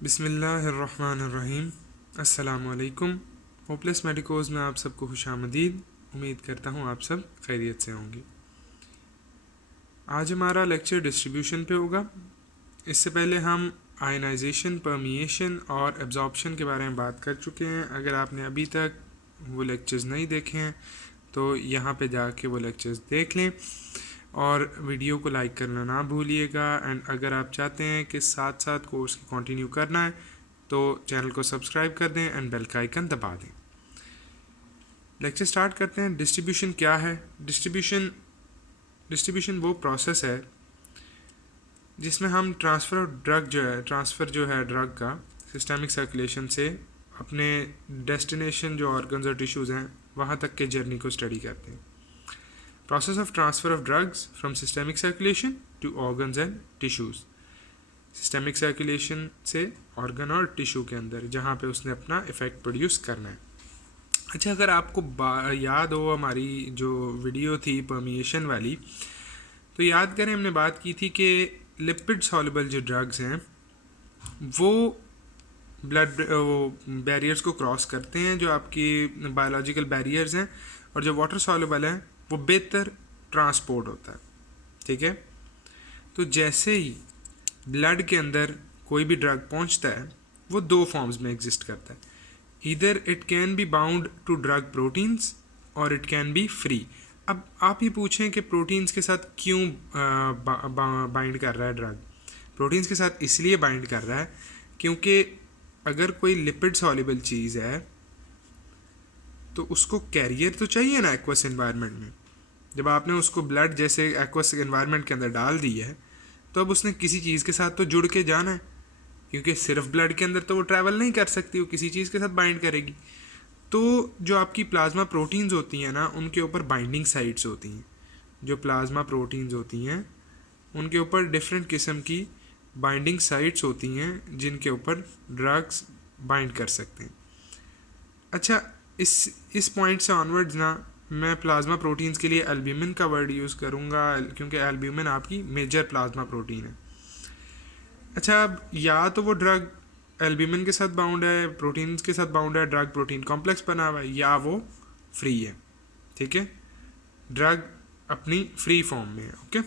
बिस्मिल्लाहिर्रहमानिर्रहीम। अस्सलामुअलैकुम। होपलेस मेडिकोज़ में आप सबको खुशामदीद। उम्मीद करता हूँ आप सब खैरियत से होंगे। आज हमारा लेक्चर डिस्ट्रीब्यूशन पे होगा। इससे पहले हम आयनाइजेशन, परमिएशन और एब्जॉर्प्शन के बारे में बात कर चुके हैं। अगर आपने अभी तक वो लेक्चर्स नहीं देखे हैं तो यहाँ पे जाके वो लेक्चर्स देख लें और वीडियो को लाइक करना ना भूलिएगा। एंड अगर आप चाहते हैं कि साथ साथ कोर्स को कंटिन्यू करना है तो चैनल को सब्सक्राइब कर दें एंड बेल का आइकन दबा दें। लेक्चर स्टार्ट करते हैं। डिस्ट्रीब्यूशन क्या है? डिस्ट्रीब्यूशन वो प्रोसेस है जिसमें हम ट्रांसफ़र जो है ड्रग का सिस्टमिक सर्कुलेशन से अपने डेस्टिनेशन जो ऑर्गन्स और टिश्यूज़ हैं वहाँ तक के जर्नी को स्टडी करते हैं। Process of transfer of drugs from systemic circulation to organs and tissues। Systemic circulation से ऑर्गन और टिश्यू के अंदर जहाँ पे उसने अपना इफ़ेक्ट प्रोड्यूस करना है। अच्छा, अगर आपको याद हो हमारी जो वीडियो थी परमिएशन वाली, तो याद करें हमने बात की थी कि लिपिड सॉल्युबल जो ड्रग्स हैं वो ब्लड बैरियर्स को क्रॉस करते हैं, जो आपकी बायोलॉजिकल बैरियर्स हैं, और जो वाटर सॉल्युबल हैं वो बेहतर ट्रांसपोर्ट होता है। ठीक है, तो जैसे ही ब्लड के अंदर कोई भी ड्रग पहुंचता है वो दो फॉर्म्स में एग्जिस्ट करता है। Either it can be bound to drug proteins और इट कैन बी फ्री। अब आप ये पूछें कि प्रोटीन्स के साथ क्यों बाइंड कर रहा है ड्रग? प्रोटीन्स के साथ इसलिए बाइंड कर रहा है क्योंकि अगर कोई लिपिड सॉल्युबल चीज़ है तो उसको कैरियर तो चाहिए ना एक्वस एनवायरनमेंट में। जब आपने उसको ब्लड जैसे एक्वस एनवायरनमेंट के अंदर डाल दी है तो अब उसने किसी चीज़ के साथ तो जुड़ के जाना है, क्योंकि सिर्फ ब्लड के अंदर तो वो ट्रैवल नहीं कर सकती, वो किसी चीज़ के साथ बाइंड करेगी। तो जो आपकी प्लाज्मा प्रोटीन्स होती हैं ना, उनके ऊपर बाइंडिंग साइट्स होती हैं। जो प्लाज्मा प्रोटीन्स होती हैं उनके ऊपर डिफरेंट किस्म की बाइंडिंग साइट्स होती हैं जिनके ऊपर ड्रग्स बाइंड कर सकते हैं। अच्छा, इस पॉइंट से ऑनवर्ड्स ना मैं प्लाज्मा प्रोटीन्स के लिए एल्ब्यूमिन का वर्ड यूज़ करूँगा, क्योंकि एल्ब्यूमिन आपकी मेजर प्लाज्मा प्रोटीन है। अच्छा, अब या तो वो ड्रग एल्ब्यूमिन के साथ बाउंड है, प्रोटीन्स के साथ बाउंड है, ड्रग प्रोटीन कॉम्प्लेक्स बना हुआ है, या वो फ्री है। ठीक है, ड्रग अपनी फ्री फॉर्म में है। ओके,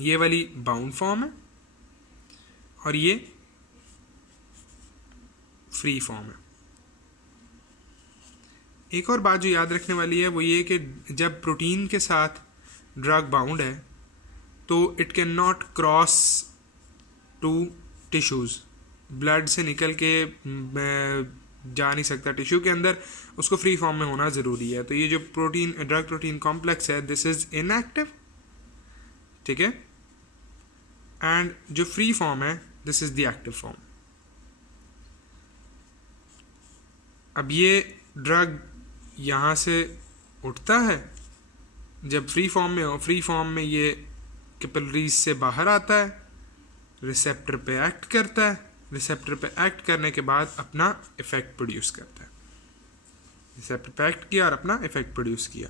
ये वाली बाउंड फॉर्म है और ये फ्री फॉर्म है। एक और बात जो याद रखने वाली है वो ये कि जब प्रोटीन के साथ ड्रग बाउंड है तो it can not cross to tissues. Blood से निकल के जा नहीं सकता टिश्यू के अंदर, उसको फ्री फॉर्म में होना ज़रूरी है। तो ये जो ड्रग प्रोटीन कॉम्प्लेक्स है, दिस इज़ इनएक्टिव। ठीक है, एंड जो फ्री फॉर्म है this is the active form. अब ये ड्रग यहाँ से उठता है जब फ्री फॉर्म में हो। फ्री फॉर्म में ये कैपिलरीज से बाहर आता है, रिसेप्टर पे एक्ट करता है, रिसेप्टर पे एक्ट करने के बाद अपना इफेक्ट प्रोड्यूस करता है। रिसेप्टर पे एक्ट किया और अपना इफेक्ट प्रोड्यूस किया।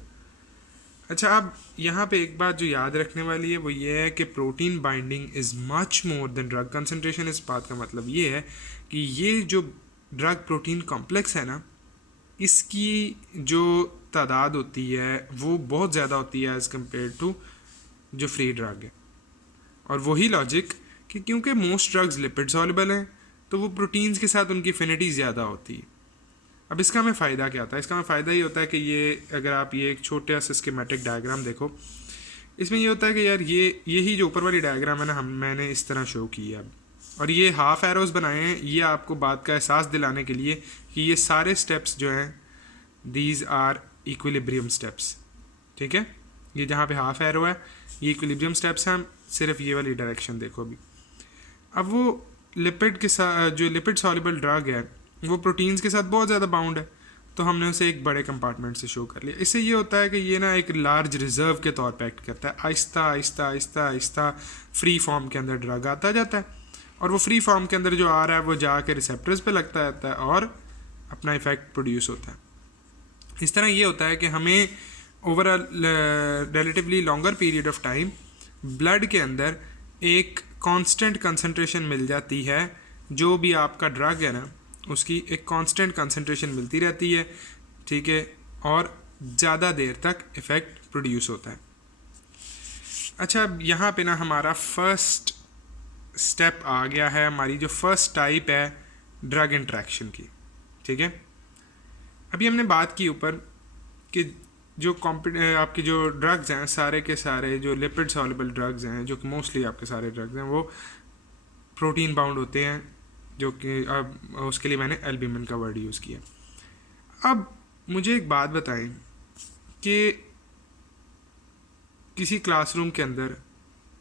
अच्छा, अब यहाँ पे एक बात जो याद रखने वाली है वो ये है कि protein binding is much more than drug concentration. इस बात का मतलब ये है कि ये जो ड्रग प्रोटीन कॉम्प्लेक्स है ना, इसकी जो तादाद होती है वो बहुत ज़्यादा होती है एज़ कम्पेयर टू जो फ्री ड्रग है। और वही लॉजिक कि क्योंकि मोस्ट ड्रग्स लिपिड सॉल्युबल हैं तो वो प्रोटीन्स के साथ उनकी एफिनिटी ज़्यादा होती है। अब इसका हमें फ़ायदा क्या होता है? इसका हमें फ़ायदा ये होता है कि ये अगर आप ये एक छोटा सा स्कीमेटिक डायग्राम देखो, इसमें ये होता है कि यार यही जो ऊपर वाली डायग्राम है ना, मैंने इस तरह शो की है अब, और ये हाफ एरोज़ बनाए हैं ये आपको बात का एहसास दिलाने के लिए कि ये सारे स्टेप्स जो हैं दीज आर इक्विलिब्रियम स्टेप्स। ठीक है, ये जहाँ पे हाफ एरो है ये इक्विलिब्रियम स्टेप्स हैं। सिर्फ ये वाली डायरेक्शन देखो अभी। अब वो लिपिड के साथ जो लिपिड सॉल्युबल ड्रग है वो प्रोटीन्स के साथ बहुत ज़्यादा बाउंड है, तो हमने उसे एक बड़े कंपार्टमेंट से शो कर लिया। इससे ये होता है कि ये ना एक लार्ज रिजर्व के तौर पे एक्ट करता है। आहिस्ता आहिस्ता आहिस्ता आहिस्ता फ्री फॉर्म के अंदर ड्रग आता जाता है, और वो फ्री फॉर्म के अंदर जो आ रहा है वो जाके रिसेप्टर्स पे लगता जाता है और अपना इफेक्ट प्रोड्यूस होता है। इस तरह ये होता है कि हमें over a relatively longer period of time blood के अंदर एक कांस्टेंट कंसंट्रेशन मिल जाती है जो भी आपका ड्रग है ना उसकी एक कांस्टेंट कंसंट्रेशन मिलती रहती है, ठीक है, और ज़्यादा देर तक इफ़ेक्ट प्रोड्यूस होता है। अच्छा, अब यहाँ पे ना हमारा फर्स्ट स्टेप आ गया है, हमारी जो फर्स्ट टाइप है ड्रग इंट्रैक्शन की, ठीक है। अभी हमने बात की ऊपर कि जो आपके जो ड्रग्स हैं सारे के सारे जो लिपिड सॉल्युबल ड्रग्स हैं, जो कि मोस्टली आपके सारे ड्रग्स हैं वो प्रोटीन बाउंड होते हैं, जो कि अब उसके लिए मैंने एल्ब्यूमिन का वर्ड यूज़ किया। अब मुझे एक बात बताएं कि किसी क्लासरूम के अंदर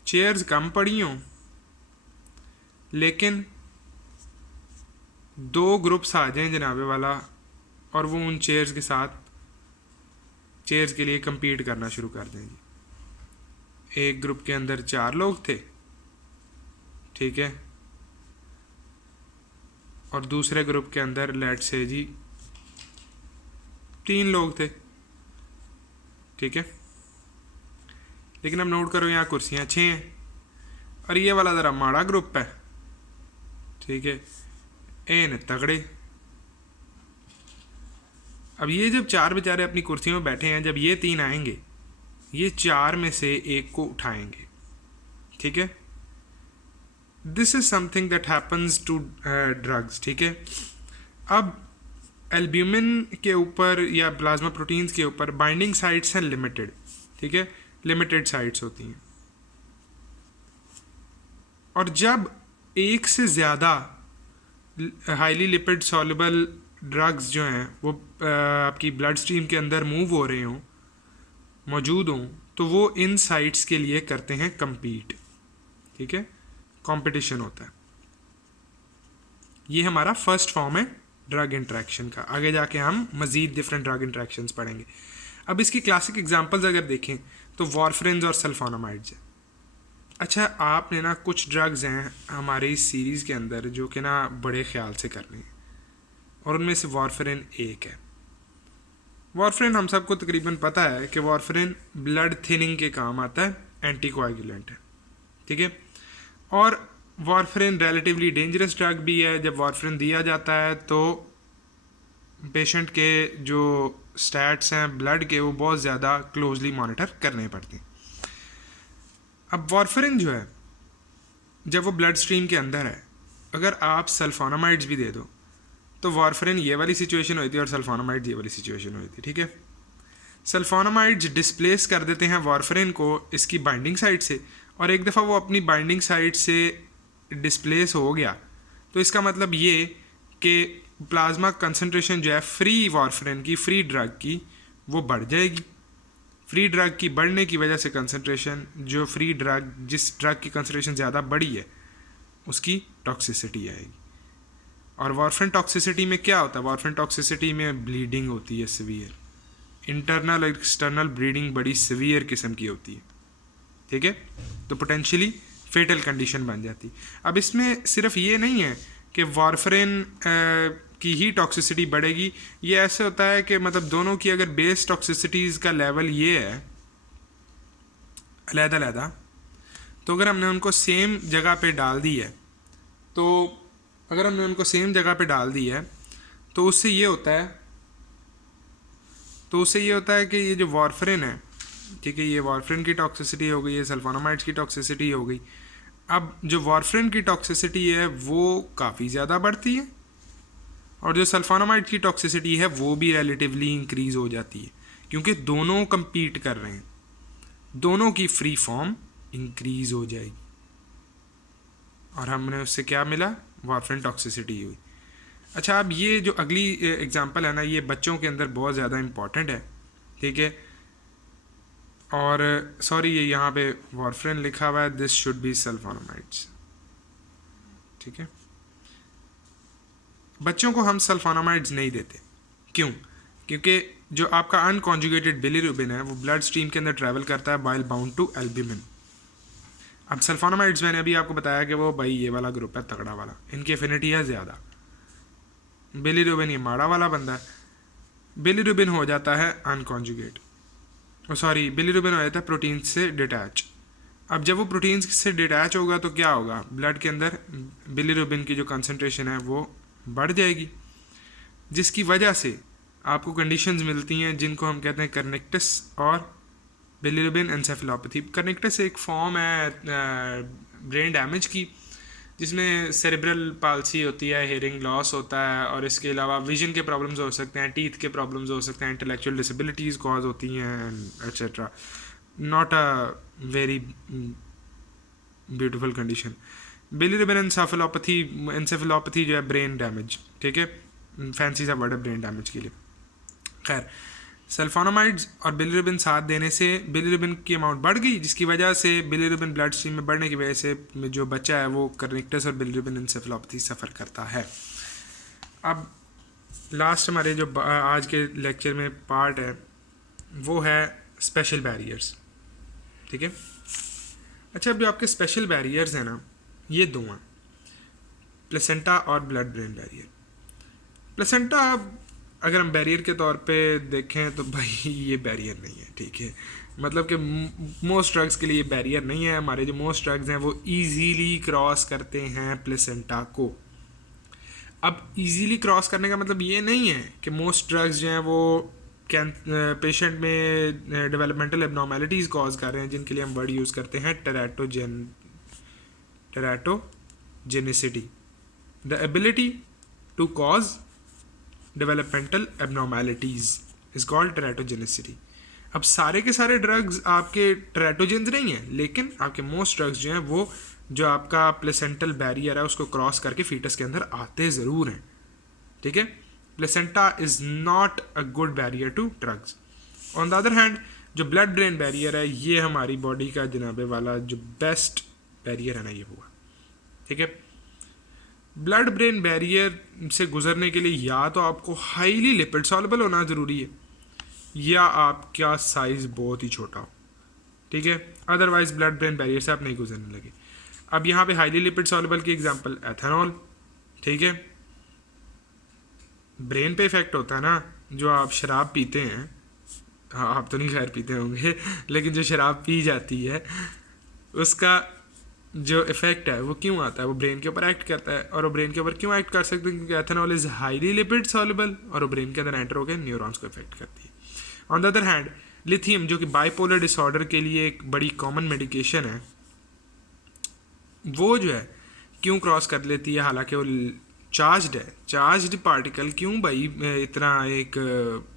चेयर्स कम पड़ी हों लेकिन 2 ग्रुप्स आ जाएं जनाबे वाला, और वो उन चेयर्स के साथ चेयर्स के लिए compete करना शुरू कर देंगी। एक ग्रुप के अंदर 4 लोग थे, ठीक है, और दूसरे ग्रुप के अंदर लेट्स से जी 3 लोग थे, ठीक है। लेकिन अब नोट करो यहाँ कुर्सियाँ 6 हैं और ये वाला ज़रा माड़ा ग्रुप है, ठीक है, ए ने तगड़े। अब ये जब 4 बेचारे अपनी कुर्सियों में बैठे हैं, जब ये 3 आएंगे ये 4 में से एक को उठाएंगे, ठीक है। This is something that happens to drugs, ठीक है। अब एल्ब्यूमिन के ऊपर या प्लाज्मा प्रोटीन्स के ऊपर बाइंडिंग साइट्स हैं लिमिटेड, ठीक है, लिमिटेड साइट्स होती हैं, और जब एक से ज़्यादा हाईली लिपिड सॉल्युबल ड्रग्स जो हैं वो आपकी ब्लड स्ट्रीम के अंदर मूव हो रहे हों, मौजूद हों, तो वो इन साइट्स के लिए करते हैं compete, ठीक है, कंपटीशन होता है। ये हमारा फर्स्ट फॉर्म है ड्रग इंट्रैक्शन का। आगे जाके हम मज़ीद डिफरेंट ड्रग इंट्रैक्शंस पढ़ेंगे। अब इसकी क्लासिक एग्जांपल्स अगर देखें तो वारफरिन और सल्फोनामाइड्स हैं। अच्छा, आपने ना कुछ ड्रग्स हैं हमारी इस सीरीज़ के अंदर जो कि ना बड़े ख्याल से करनी है, और उनमें से वारफरिन एक है। वारफरिन हम सबको तकरीबन पता है कि वारफरिन ब्लड थिनिंग के काम आता है, एंटीकोएगुलेंट है, ठीक है। और वारफरिन रिलेटिवली डेंजरस ड्रग भी है। जब वारफरिन दिया जाता है तो पेशेंट के जो स्टैट्स हैं ब्लड के वो बहुत ज़्यादा क्लोजली मॉनिटर करने पड़ते हैं। अब वारफरिन जो है जब वो ब्लड स्ट्रीम के अंदर है, अगर आप सल्फोनामाइड्स भी दे दो तो वारफरिन ये वाली सिचुएशन हुई थी और सल्फोनामाइड्स ये वाली सिचुएशन हुई थी, ठीक है। सल्फोनामाइड्स डिस्प्लेस कर देते हैं वारफरिन को इसकी बाइंडिंग साइट से, और एक दफ़ा वो अपनी बाइंडिंग साइट से डिस्प्लेस हो गया तो इसका मतलब ये कि प्लाज्मा कंसंट्रेशन जो है फ्री वारफरिन की, फ्री ड्रग की, वो बढ़ जाएगी। फ्री ड्रग की बढ़ने की वजह से कंसंट्रेशन, जो फ्री ड्रग जिस ड्रग की कंसंट्रेशन ज़्यादा बढ़ी है उसकी टॉक्सिसिटी आएगी। और वारफरिन टॉक्सिसिटी में क्या होता है? वारफरिन टॉक्सिसिटी में ब्लीडिंग होती है सीवियर, इंटरनल और एक्सटर्नल ब्लीडिंग बड़ी सीवियर किस्म की होती है, ठीक है। तो पोटेंशियली फेटल कंडीशन बन जाती। अब इसमें सिर्फ ये नहीं है कि वारफरिन की ही टॉक्सिसिटी बढ़ेगी, ये ऐसे होता है कि मतलब दोनों की अगर बेस टॉक्सिसिटीज़ का लेवल ये है अलग-अलग, तो अगर हमने उनको सेम जगह पे डाल दी है तो उससे ये होता है कि ये जो वारफरिन है, ठीक है, ये वारफरिन की टॉक्सिसिटी हो गई, ये सल्फोनामाइड्स की टॉक्सिसिटी हो गई। अब जो वारफरिन की टॉक्सिसिटी है वो काफ़ी ज़्यादा बढ़ती है और जो सल्फोनामाइड की टॉक्सिसिटी है वो भी रिलेटिवली इंक्रीज हो जाती है, क्योंकि दोनों compete कर रहे हैं, दोनों की फ्री फॉर्म इंक्रीज हो जाएगी और हमने उससे क्या मिला? वारफरिन टॉक्सिसिटी हुई। अच्छा, अब ये जो अगली एग्जांपल है ना, ये बच्चों के अंदर बहुत ज़्यादा इम्पॉर्टेंट है, ठीक है। और सॉरी, ये यहाँ पे वारफरिन लिखा हुआ है, दिस शुड बी सल्फोनामाइड्स, ठीक है। बच्चों को हम सल्फोनामाइड्स नहीं देते, क्यों? क्योंकि जो आपका अनकॉन्जुगेटेड बिलीरुबिन है वो ब्लड स्ट्रीम के अंदर ट्रैवल करता है बाइल बाउंड टू एल्ब्यूमिन। अब सल्फोनामाइड्स मैंने अभी आपको बताया कि वो भाई ये वाला ग्रुप है तगड़ा वाला, इनकी एफिनिटी है ज़्यादा। बिलीरुबिन ये माड़ा वाला बंदा है, बिलीरुबिन हो जाता है अनकॉन्जुगेट, सॉरी बिलीरुबिन हो जाता है प्रोटीन से डिटैच, अब जब वो प्रोटीन्स से डिटैच होगा तो क्या होगा, ब्लड के अंदर बिलीरुबिन की जो कंसनट्रेशन है वो बढ़ जाएगी, जिसकी वजह से आपको कंडीशंस मिलती हैं जिनको हम कहते हैं कर्निक्टस और बिलीरुबिन एन्सेफेलोपैथी। कर्निक्टस एक फॉर्म है ब्रेन डैमेज की, जिसमें सेरेब्रल पाल्सी होती है, हेयरिंग लॉस होता है, और इसके अलावा विजन के प्रॉब्लम्स हो सकते हैं, टीथ के प्रॉब्लम्स हो सकते हैं, इंटेलेक्चुअल डिसेबिलिटीज़ कॉज होती हैं, etcetera. Not a very beautiful condition. Bilirubin encephalopathy जो है ब्रेन डैमेज, ठीक है, फैंसी सा वर्ड है ब्रेन डैमेज के लिए। खैर, सल्फोनामाइड्स और बिलीरुबिन साथ देने से बिलीरुबिन की अमाउंट बढ़ गई, जिसकी वजह से बिलीरुबिन ब्लड स्ट्रीम में बढ़ने की वजह से जो बच्चा है वो कर्निक्टस और बिलीरुबिन एन्सेफेलोपैथी सफ़र करता है। अब लास्ट हमारे जो आज के लेक्चर में पार्ट है वो है स्पेशल बैरियर्स, ठीक है। अच्छा, अब जो आपके स्पेशल बैरियर्स हैं ना, ये दो हैं, प्लेसेंटा और ब्लड ब्रेन बैरियर। प्लेसेंटा अगर हम बैरियर के तौर पे देखें तो भाई ये बैरियर नहीं है, ठीक है, मतलब कि मोस्ट ड्रग्स के लिए बैरियर नहीं है। हमारे जो मोस्ट ड्रग्स हैं वो इजीली क्रॉस करते हैं प्लेसेंटा को। अब इजीली क्रॉस करने का मतलब ये नहीं है कि मोस्ट ड्रग्स जो हैं वो पेशेंट में डेवलपमेंटल एबनॉर्मेलिटीज़ कॉज कर रहे हैं, जिनके लिए हम वर्ड यूज़ करते हैं teratogenicity, the ability to cause developmental abnormalities is called teratogenicity. अब सारे के सारे ड्रग्स आपके टेराटोजेंस नहीं हैं, लेकिन आपके मोस्ट ड्रग्स जो हैं वो जो आपका प्लेसेंटल बैरियर है उसको क्रॉस करके फीटस के अंदर आते ज़रूर हैं, ठीक है। Placenta is not a good barrier to drugs. On the other hand जो ब्लड ब्रेन बैरियर है ये हमारी बॉडी का जनाबे वाला जो बेस्ट बैरियर है ना, ये हुआ, ठीक है। ब्लड ब्रेन बैरियर से गुजरने के लिए या तो आपको हाईली लिपिड सॉल्युबल होना ज़रूरी है, या आपका साइज़ बहुत ही छोटा हो, ठीक है, अदरवाइज ब्लड ब्रेन बैरियर से आप नहीं गुजरने लगे। अब यहाँ पे हाईली लिपिड सॉल्युबल की एग्जांपल एथेनॉल, ठीक है, ब्रेन पे इफेक्ट होता है ना। जो आप शराब पीते हैं, हाँ आप तो नहीं खैर पीते होंगे, लेकिन जो शराब पी जाती है उसका जो इफेक्ट है वो क्यों आता है, वो ब्रेन के ऊपर एक्ट करता है। और वो ब्रेन के ऊपर क्यों एक्ट कर सकते हैं, क्योंकि ethanol is highly lipid soluble और वो ब्रेन के अंदर एंटर होकर न्यूरॉन्स को इफेक्ट करती है। On the other hand lithium, जो कि बाइपोलर डिसऑर्डर के लिए एक बड़ी कॉमन मेडिकेशन है, वो जो है क्यों क्रॉस कर लेती है, हालांकि वो चार्ज्ड है, चार्ज्ड पार्टिकल क्यों भाई इतना एक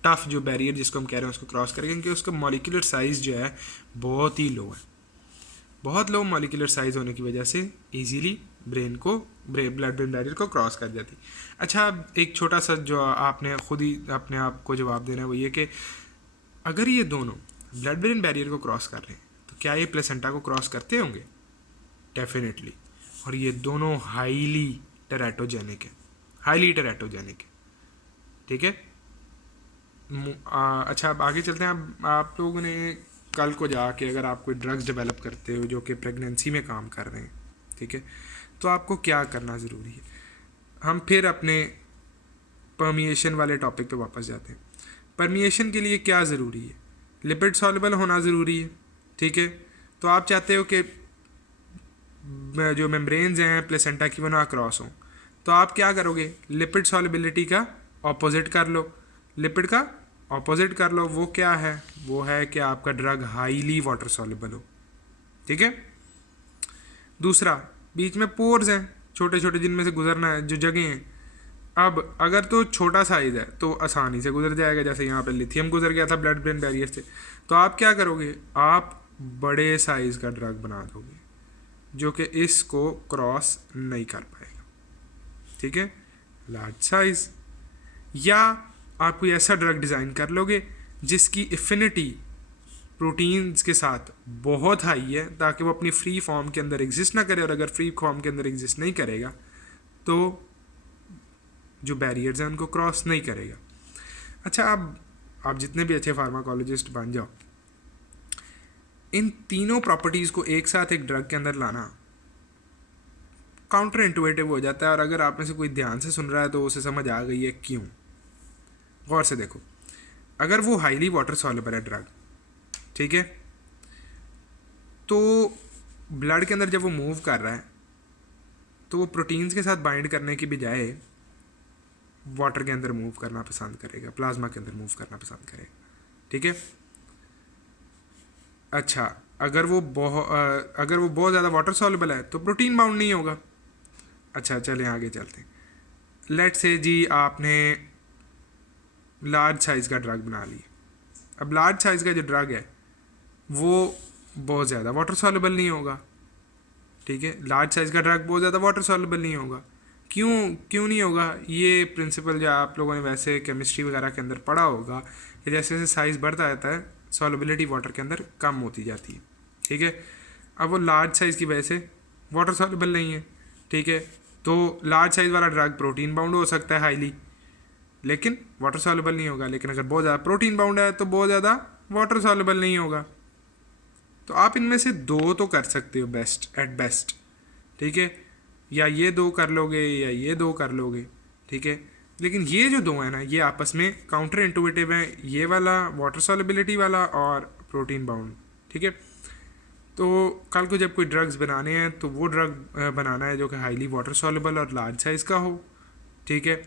टफ जो बैरियर जिसको हम कह रहे हैं उसको क्रॉस करेंगे, क्योंकि उसका मॉलिक्यूलर साइज़ जो है बहुत ही लो है। बहुत लो मॉलिक्यूलर साइज़ होने की वजह से इजीली ब्रेन को ब्लड ब्रेन बैरियर को क्रॉस कर जाती। अच्छा, एक छोटा सा जो आपने खुद ही अपने आप को जवाब देना है वो ये कि अगर ये दोनों ब्लड ब्रेन बैरियर को क्रॉस कर रहे हैं तो क्या ये प्लेसेंटा को क्रॉस करते होंगे? डेफिनेटली। और ये दोनों हाईली टेराटोजेनिक है, हाईली टेराटोजेनिक है, ठीक है। अच्छा, अब आगे चलते हैं। अब आप लोगों ने कल को जाके अगर आप कोई ड्रग्स डेवलप करते हो जो कि प्रेगनेंसी में काम कर रहे हैं, ठीक है, तो आपको क्या करना ज़रूरी है। हम फिर अपने परमिएशन वाले टॉपिक पे वापस जाते हैं। परमिएशन के लिए क्या ज़रूरी है? लिपिड सॉल्युबल होना ज़रूरी है, ठीक है। तो आप चाहते हो कि जो मेम्ब्रेन्स हैं प्लेसेंटा की वो ना क्रॉस हों, तो आप क्या करोगे? लिपिड सॉल्युबिलिटी का ऑपोजिट कर लो, लिपिड का ऑपोजिट कर लो। वो क्या है? वो है कि आपका ड्रग हाईली वाटर सॉल्युबल हो, ठीक है। दूसरा, बीच में पोर्स हैं छोटे छोटे जिनमें से गुजरना है, जो जगह हैं। अब अगर तो छोटा साइज़ है तो आसानी से गुजर जाएगा, जैसे यहाँ पे लिथियम गुजर गया था ब्लड ब्रेन बैरियर से। तो आप क्या करोगे? आप बड़े साइज़ का ड्रग बना दोगे जो कि इसको क्रॉस नहीं कर पाएगा, ठीक है, लार्ज साइज़। या आप कोई ऐसा ड्रग डिज़ाइन कर लोगे जिसकी एफिनिटी प्रोटीन्स के साथ बहुत हाई है, ताकि वो अपनी फ्री फॉर्म के अंदर एग्जिस्ट ना करे, और अगर फ्री फॉर्म के अंदर एग्जिस्ट नहीं करेगा तो जो बैरियर्स हैं उनको क्रॉस नहीं करेगा। अच्छा, अब आप जितने भी अच्छे फार्माकोलॉजिस्ट बन जाओ, इन तीनों प्रॉपर्टीज़ को एक साथ एक ड्रग के अंदर लाना काउंटर इंटुएटिव हो जाता है। और अगर आप में से कोई ध्यान से सुन रहा है तो उसे समझ आ गई है क्यों। गौर से देखो, अगर वो हाईली वाटर सॉल्युबल है ड्रग, ठीक है, तो ब्लड के अंदर जब वो मूव कर रहा है तो वो प्रोटीन्स के साथ बाइंड करने की बजाय वाटर के अंदर मूव करना पसंद करेगा, प्लाज्मा के अंदर मूव करना पसंद करेगा, ठीक है। अच्छा, अगर वो बहुत ज़्यादा वाटर सॉल्युबल है तो प्रोटीन बाउंड नहीं होगा। अच्छा चलें आगे चलते हैं। लेट से जी आपने लार्ज साइज़ का ड्रग बना लिया। अब लार्ज साइज़ का जो ड्रग है वो बहुत ज़्यादा वाटर सॉल्युबल नहीं होगा, ठीक है। लार्ज साइज़ का ड्रग बहुत ज़्यादा वाटर सॉल्युबल नहीं होगा। क्यों नहीं होगा? ये प्रिंसिपल जो आप लोगों ने वैसे केमिस्ट्री वगैरह के अंदर पढ़ा होगा कि जैसे जैसे साइज़ बढ़ता जाता है सॉल्युबिलिटी वाटर के अंदर कम होती जाती है, ठीक है। अब वो लार्ज साइज़ की वजह से वाटर सॉल्युबल नहीं है, ठीक है। तो लार्ज साइज़ वाला ड्रग प्रोटीन बाउंड हो सकता है हाईली, लेकिन वाटर सॉल्युबल नहीं होगा। लेकिन अगर बहुत ज़्यादा प्रोटीन बाउंड है तो बहुत ज़्यादा वाटर सॉल्युबल नहीं होगा। तो आप इनमें से दो तो कर सकते हो बेस्ट एट बेस्ट, ठीक है। या ये दो कर लोगे या ये दो कर लोगे, ठीक है। लेकिन ये जो दो हैं ना ये आपस में काउंटर इंटुइटिव हैं, ये वाला वाटर सॉल्युबिलिटी वाला और प्रोटीन बाउंड, ठीक है। तो कल को जब कोई ड्रग्स बनाने हैं तो वो ड्रग बनाना है जो कि हाईली वाटर सॉल्युबल और लार्ज साइज़ का हो, ठीक है,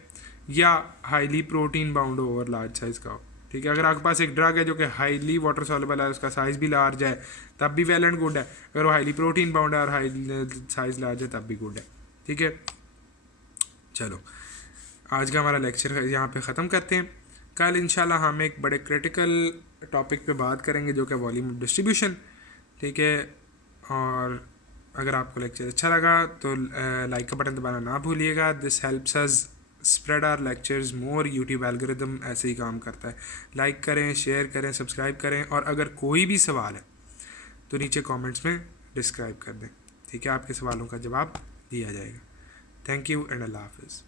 या हाईली प्रोटीन बाउंड हो और लार्ज साइज़ का हो, ठीक है। अगर आपके पास एक ड्रग है जो कि हाईली वाटर सॉल्युबल है, उसका साइज़ भी लार्ज है, तब भी वेल एंड गुड है। अगर वो हाईली प्रोटीन बाउंड है और हाईली साइज़ लार्ज है तब भी गुड है, ठीक है। चलो आज का हमारा लेक्चर यहाँ पे ख़त्म करते हैं। कल इंशाल्लाह हम एक बड़े क्रिटिकल टॉपिक पे बात करेंगे जो कि वॉल्यूम ऑफ डिस्ट्रीब्यूशन, ठीक है। और अगर आपको लेक्चर अच्छा लगा तो लाइक का बटन दबाना ना भूलिएगा। This helps us spread our lectures more. YouTube algorithm ऐसे ही काम करता है। लाइक करें, शेयर करें, सब्सक्राइब करें, और अगर कोई भी सवाल है तो नीचे कमेंट्स में डिस्क्राइब कर दें, ठीक है। आपके सवालों का जवाब दिया जाएगा। थैंक यू एंड अल्लाह हाफिज़।